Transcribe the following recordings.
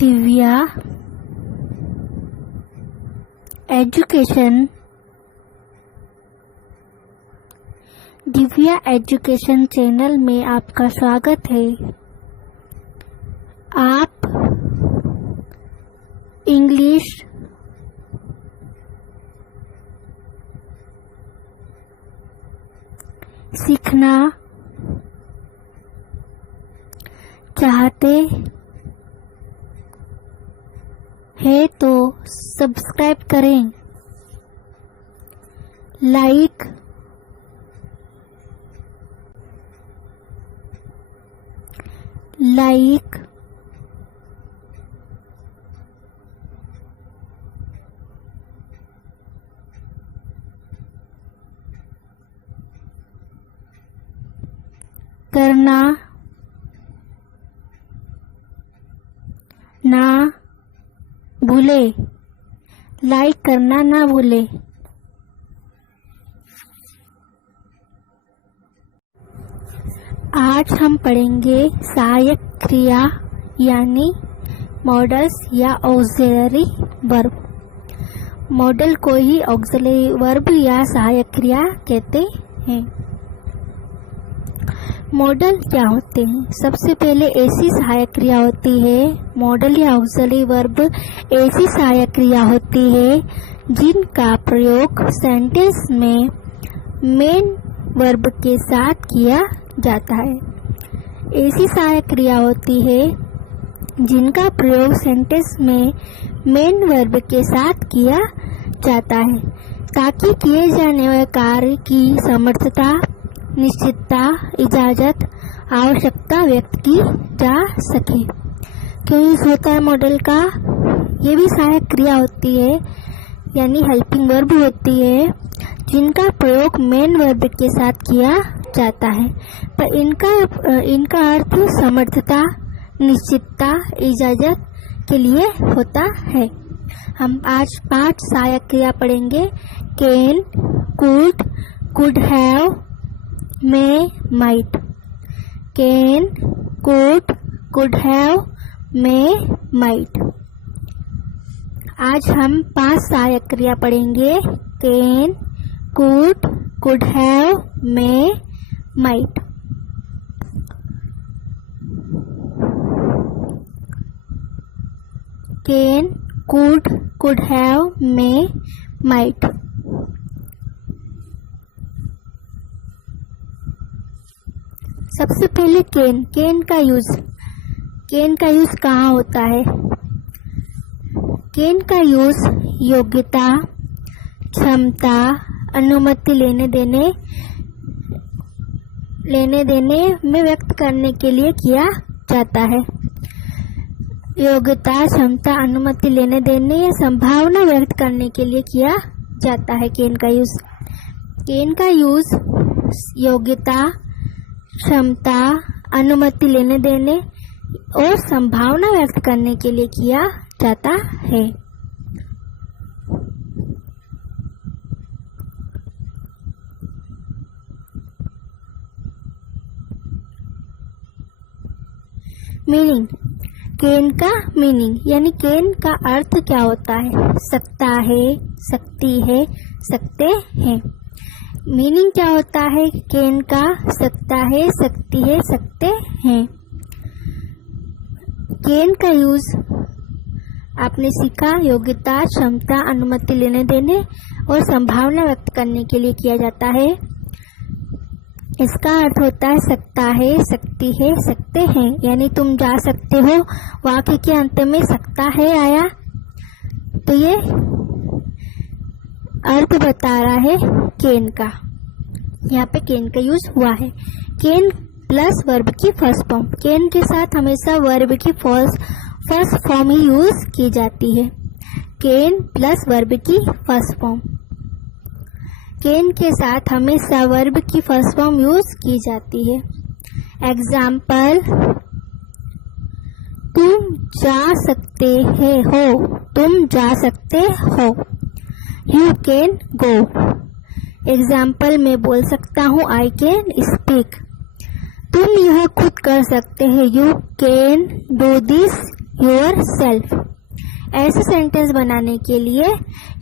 Divya education channel में आपका स्वागत है। आप इंग्लिश सीखना चाहते है तो सब्सक्राइब करें, लाइक करना ना भूले, लाइक करना ना भूले। आज हम पढ़ेंगे सहायक क्रिया यानी मॉडल्स या ऑक्सिलरी वर्ब। मॉडल को ही ऑक्सिलरी वर्ब या सहायक क्रिया कहते हैं। मॉडल क्या होते हैं? सबसे पहले ऐसी सहायक क्रिया होती है, मॉडल या ऑक्सिलरी वर्ब ऐसी सहायक क्रिया होती है जिनका प्रयोग सेंटेंस में मेन वर्ब के साथ किया जाता है। ऐसी सहायक क्रिया होती है जिनका प्रयोग सेंटेंस में मेन वर्ब के साथ किया जाता है ताकि किए जाने वाले कार्य की समर्थता, निश्चितता, इजाजत, आवश्यकता व्यक्त की जा सके। क्यों यूज होता है मॉडल का? ये भी सहायक क्रिया होती है यानी हेल्पिंग वर्ब होती है जिनका प्रयोग मेन वर्ब के साथ किया जाता है, पर इनका अर्थ समर्थता, निश्चितता, इजाजत के लिए होता है। हम आज 5 सहायक क्रिया पढ़ेंगे। Can, could have, may, might। Can, could have, may, might। आज हम 5 सहायक क्रिया पढ़ेंगे। Can, could have, may, might। Can, could have, may, might। सबसे पहले कैन का यूज कहाँ होता है? कैन का यूज योग्यता, क्षमता, अनुमति लेने देने में व्यक्त करने के लिए किया जाता है। योग्यता, क्षमता, अनुमति लेने देने या संभावना व्यक्त करने के लिए किया जाता है कैन का यूज योग्यता, क्षमता, अनुमति लेने देने और संभावना व्यक्त करने के लिए किया जाता है। मीनिंग, कैन का मीनिंग यानी कैन का अर्थ क्या होता है? सकता है, सकती है, सकते हैं। मीनिंग क्या होता है कैन का? सकता है, सकती है, सकते हैं। कैन का यूज आपने सीखा योग्यता, क्षमता, अनुमति लेने देने और संभावना व्यक्त करने के लिए किया जाता है। इसका अर्थ होता है सकता है, सकती है, सकते हैं। यानी तुम जा सकते हो, वाक्य के अंत में सकता है आया तो ये अर्थ बता रहा है कैन का। यहाँ पे कैन का यूज हुआ है। कैन प्लस वर्ब की फर्स्ट फॉर्म। कैन के साथ हमेशा वर्ब की फर्स्ट फॉर्म ही यूज की जाती है। कैन प्लस वर्ब की फर्स्ट फॉर्म। कैन के साथ हमेशा वर्ब की फर्स्ट फॉर्म यूज की जाती है। एग्जाम्पल, तुम जा सकते हो, तुम जा सकते हो। You can go. एग्जाम्पल में बोल सकता हूँ आई कैन स्पीक। तुम यह खुद कर सकते हैं, you can do this yourself। ऐसे सेंटेंस बनाने के लिए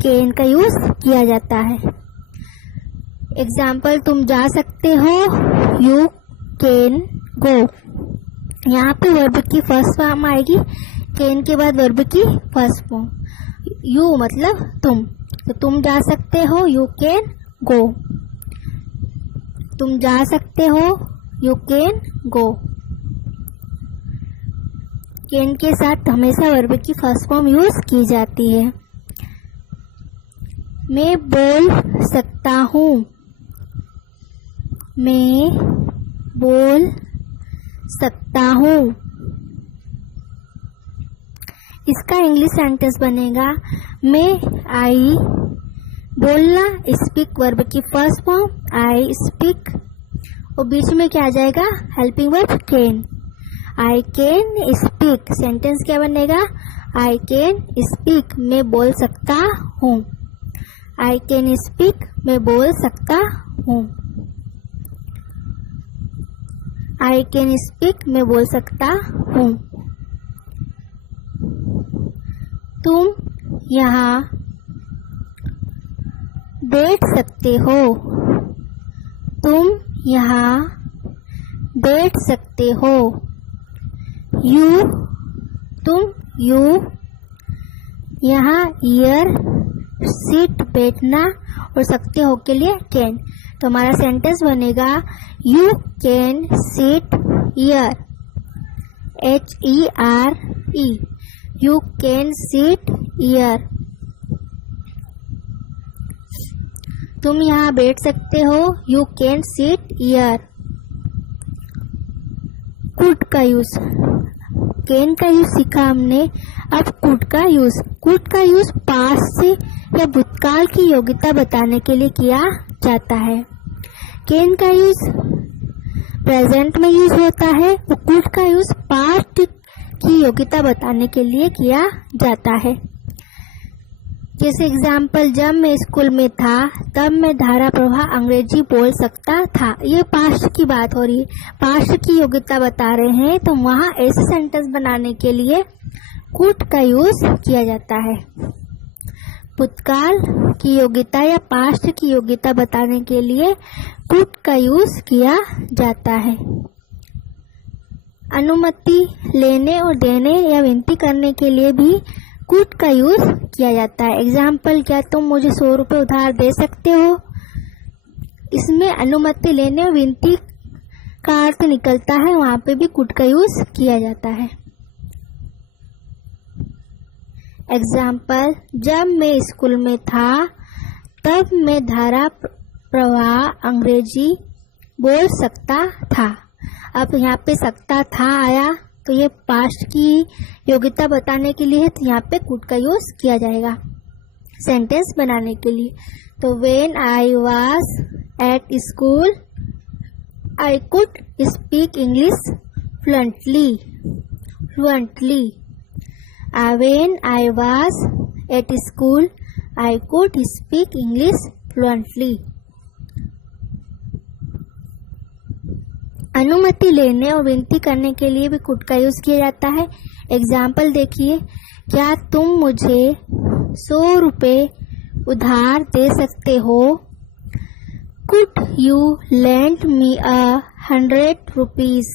कैन का यूज किया जाता है। एग्जाम्पल, तुम जा सकते हो, यू कैन गो। यहाँ पे वर्ब की फर्स्ट फॉर्म आएगी, कैन के बाद वर्ब की फर्स्ट फॉर्म। यू मतलब तुम, तो तुम जा सकते हो, यू कैन गो। तुम जा सकते हो, यू कैन गो। कैन के साथ हमेशा वर्ब की फर्स्ट फॉर्म यूज की जाती है। मैं बोल सकता हूँ, मैं बोल सकता हूँ। इसका इंग्लिश सेंटेंस बनेगा मैं आई। बोलना स्पीक वर्ब की फर्स्ट फॉर्म आई स्पीक, और बीच में क्या आ जाएगा, helping verb can. I can speak, sentence क्या बनेगा, आई कैन स्पीक, मैं बोल सकता हूँ। आई कैन स्पीक, मैं बोल सकता हूँ। आई कैन स्पीक, मैं बोल सकता हूँ। तुम यहाँ बैठ सकते हो, तुम यहाँ बैठ सकते हो। यू तुम, यू यहाँ ईयर सीट बैठना और सकते हो के लिए कैन, तो हमारा सेंटेंस बनेगा you can seat year, HERE, you can seat year. तुम यहाँ बैठ सकते हो, you can seat year. Could का यूज, कैन का यूज सीखा हमने, अब कुड का यूज। कुड का यूज पास्ट से या भूतकाल की योग्यता बताने के लिए किया जाता है। कैन का यूज प्रेजेंट में यूज होता है, और कुड का यूज पास्ट की योग्यता बताने के लिए किया जाता है। जैसे एग्जाम्पल, जब मैं स्कूल में था तब मैं धारा प्रवाह अंग्रेजी बोल सकता था। ये पास्ट की बात हो रही है, पास्ट की योग्यता बता रहे हैं, तो वहाँ ऐसे सेंटेंस बनाने के लिए कुड का यूज किया जाता है। भूतकाल की योग्यता या पास्ट की योग्यता बताने के लिए कुड का यूज किया जाता है। अनुमति लेने और देने या विनती करने के लिए भी कुड का यूज किया जाता है। एग्जाम्पल, क्या तुम मुझे 100 रुपये उधार दे सकते हो। इसमें अनुमति लेने और विनती का अर्थ निकलता है, वहाँ पे भी कुड का यूज किया जाता है। एग्जाम्पल, जब मैं स्कूल में था तब मैं धारा प्रवाह अंग्रेजी बोल सकता था। अब यहाँ पे सकता था आया, तो ये पास्ट की योग्यता बताने के लिए है, तो यहाँ पे कुड का यूज किया जाएगा सेंटेंस बनाने के लिए। तो when I was at school I could speak English fluently. When I was at school I could speak English fluently. अनुमति लेने और विनती करने के लिए भी कुड का यूज किया जाता है। एग्जाम्पल देखिए, क्या तुम मुझे 100 रुपये उधार दे सकते हो। Could you lend me 100 rupees.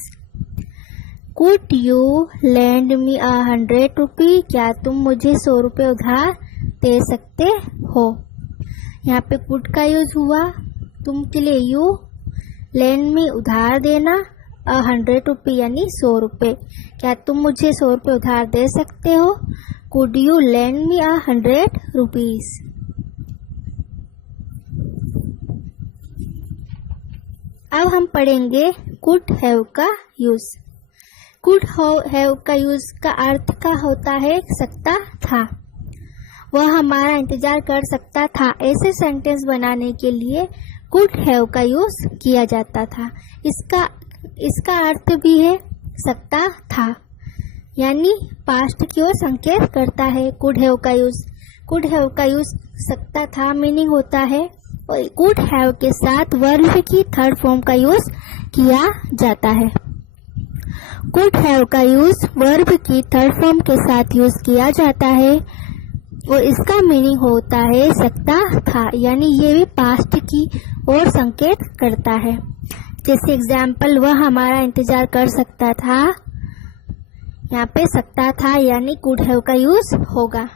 Could you lend me 100 रुपी, क्या तुम मुझे 100 रुपये उधार दे सकते हो। यहाँ पे कुड का यूज हुआ, तुम के लिए यू, लेंड मी उधार देना, 100 रुपी यानी 100 रुपये, क्या तुम मुझे 100 रुपये उधार दे सकते हो। Could you lend me 100 rupees. अब हम पढ़ेंगे कुड हैव का यूज। कुड हैव का यूज का अर्थ का होता है सकता था, वह हमारा इंतजार कर सकता था। ऐसे सेंटेंस बनाने के लिए कुड हैव का यूज किया जाता था। इसका अर्थ भी है सकता था, यानी पास्ट की ओर संकेत करता है कुड हैव का यूज। कुड हैव का यूज सकता था मीनिंग होता है, और कुड हैव के साथ वर्ब की थर्ड फॉर्म का यूज किया जाता है। कुड हैव का यूज वर्ब की थर्ड फॉर्म के साथ यूज किया जाता है और इसका मीनिंग होता है सकता था, यानी ये भी पास्ट की ओर संकेत करता है। जैसे एग्जाम्पल, वह हमारा इंतजार कर सकता था, यहाँ पे सकता था यानी कुड हैव का यूज होगा।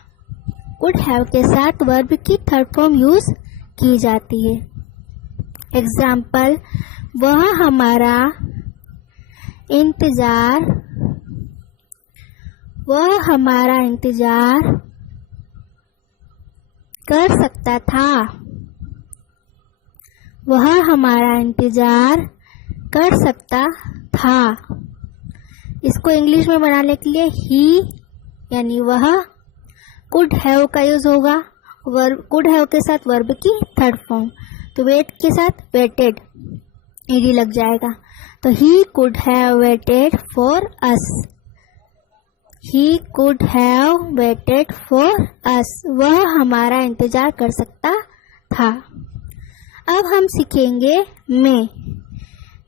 कुड हैव के साथ वर्ब की थर्ड फॉर्म यूज की जाती है। एग्जाम्पल, वह हमारा इंतजार कर सकता था। वह हमारा इंतजार कर सकता था। इसको इंग्लिश में बनाने के लिए ही यानी वह, कुड हैव का यूज होगा वर्ब, कुड हैव के साथ वर्ब की थर्ड फॉर्म, तो वेट के साथ वेटेड ईडी लग जाएगा। तो he could have waited for us. He could have waited for us. वह हमारा इंतजार कर सकता था। अब हम सीखेंगे में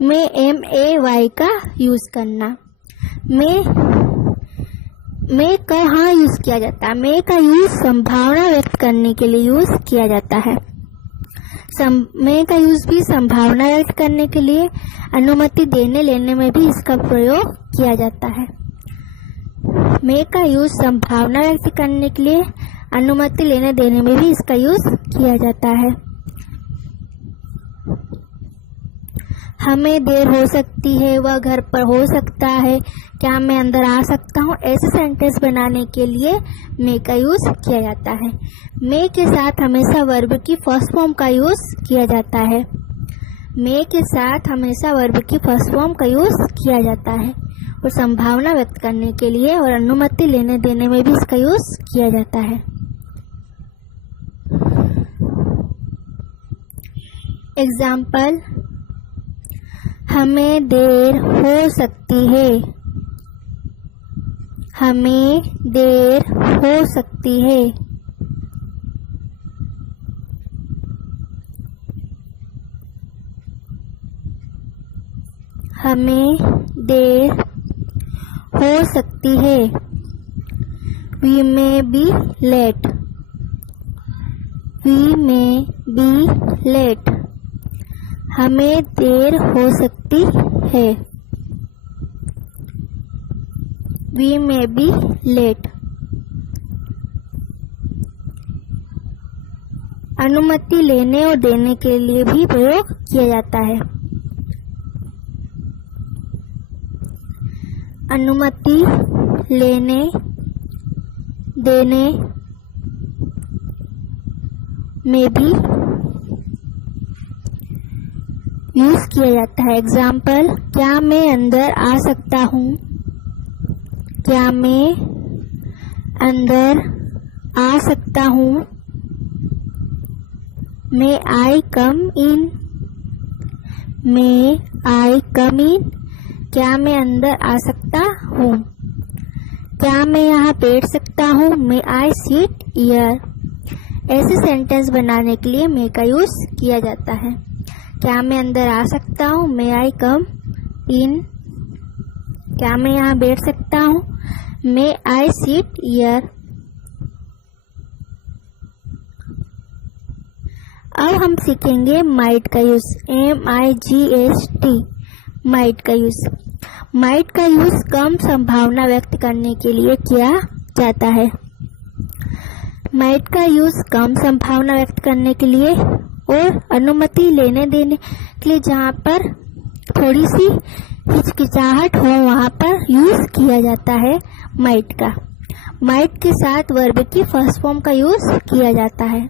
MAY का यूज करना। में कहाँ यूज किया जाता है? में का यूज संभावना व्यक्त करने के लिए यूज किया जाता है। में का यूज भी संभावना व्यक्त करने के लिए, अनुमति देने लेने में भी इसका प्रयोग किया जाता है। में का यूज संभावना व्यक्त करने के लिए, अनुमति लेने देने में भी इसका यूज किया जाता है। हमें देर हो सकती है, वह घर पर हो सकता है, क्या मैं अंदर आ सकता हूँ, ऐसे सेंटेंस बनाने के लिए में का यूज किया जाता है। में के साथ हमेशा वर्ब की फर्स्ट फॉर्म का यूज किया जाता है। में के साथ हमेशा वर्ब की फर्स्ट फॉर्म का यूज किया जाता है और संभावना व्यक्त करने के लिए और अनुमति लेने देने में भी इसका यूज किया जाता है। एग्जाम्पल, हमें देर हो सकती है। हमें देर हो सकती है। हमें देर हो सकती है। We may be late. We may be late. हमें देर हो सकती है। We may be late. अनुमति लेने और देने के लिए भी प्रयोग किया जाता है। अनुमति लेने देने में भी यूज किया जाता है। एग्जाम्पल, क्या मैं अंदर आ सकता हूँ? क्या मैं अंदर आ सकता हूँ? May I come in? May I come in? क्या मैं अंदर आ सकता हूँ? क्या मैं यहाँ बैठ सकता हूँ? May I sit here? ऐसे सेंटेंस बनाने के लिए may का यूज किया जाता है। क्या मैं अंदर आ सकता हूँ? May I come in? क्या मैं यहाँ बैठ सकता हूँ? May I sit here? अब हम सीखेंगे might का यूज। MIGHT माइट का यूज। माइट का यूज कम संभावना व्यक्त करने के लिए किया जाता है। माइट का यूज कम संभावना व्यक्त करने के लिए और अनुमति लेने देने के लिए, जहाँ पर थोड़ी सी हिचकिचाहट हो वहाँ पर यूज किया जाता है माइट का। माइट के साथ वर्ब की फर्स्ट फॉर्म का यूज किया जाता है।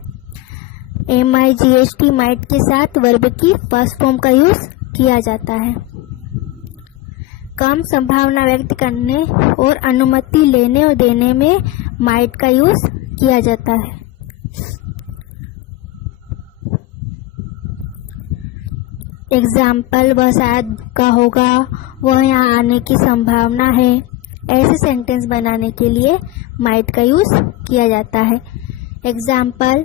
MIGHT माइट के साथ वर्ब की फर्स्ट फॉर्म का यूज किया जाता है। कम संभावना व्यक्त करने और अनुमति लेने और देने में माइट का यूज किया जाता है। एग्जाम्पल, वह शायद भूखा होगा, वह यहाँ आने की संभावना है। ऐसे सेंटेंस बनाने के लिए माइट का यूज किया जाता है। एग्जाम्पल,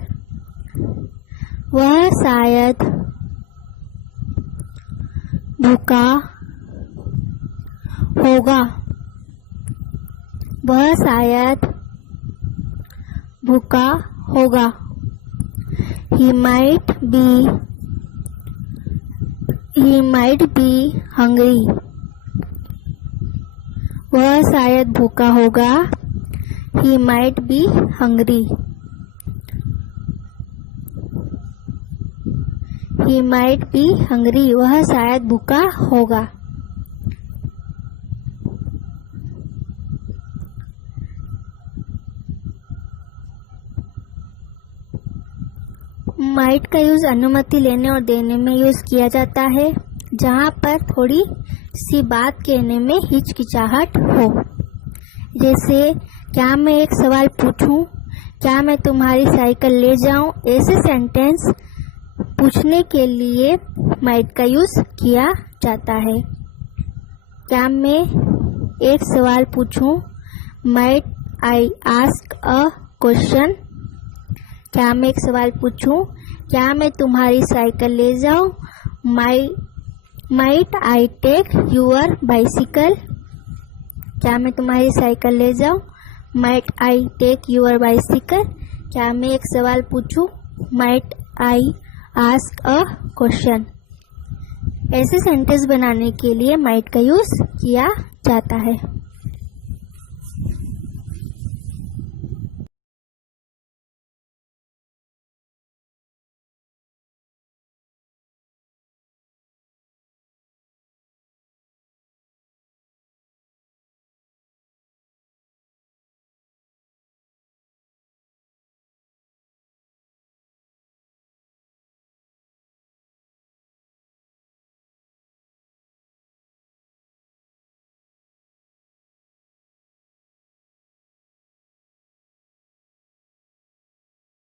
वह शायद भूखा होगा, वह शायद भूखा होगा। He might be hungry. वह शायद भूखा होगा। He might be hungry. He might be hungry. वह शायद भूखा होगा। माइट का यूज अनुमति लेने और देने में यूज किया जाता है, जहाँ पर थोड़ी सी बात कहने में हिचकिचाहट हो। जैसे, क्या मैं एक सवाल पूछूं? क्या मैं तुम्हारी साइकिल ले जाऊं? ऐसे सेंटेंस पूछने के लिए माइट का यूज किया जाता है। क्या मैं एक सवाल पूछूं? Might I ask a question? क्या मैं एक सवाल पूछूं? क्या मैं तुम्हारी साइकिल ले जाऊं? Might I take your bicycle? क्या मैं तुम्हारी साइकिल ले जाऊं? Might I take your bicycle? क्या मैं एक सवाल पूछूं? Might I ask a question? ऐसे सेंटेंस बनाने के लिए माइट का यूज किया जाता है।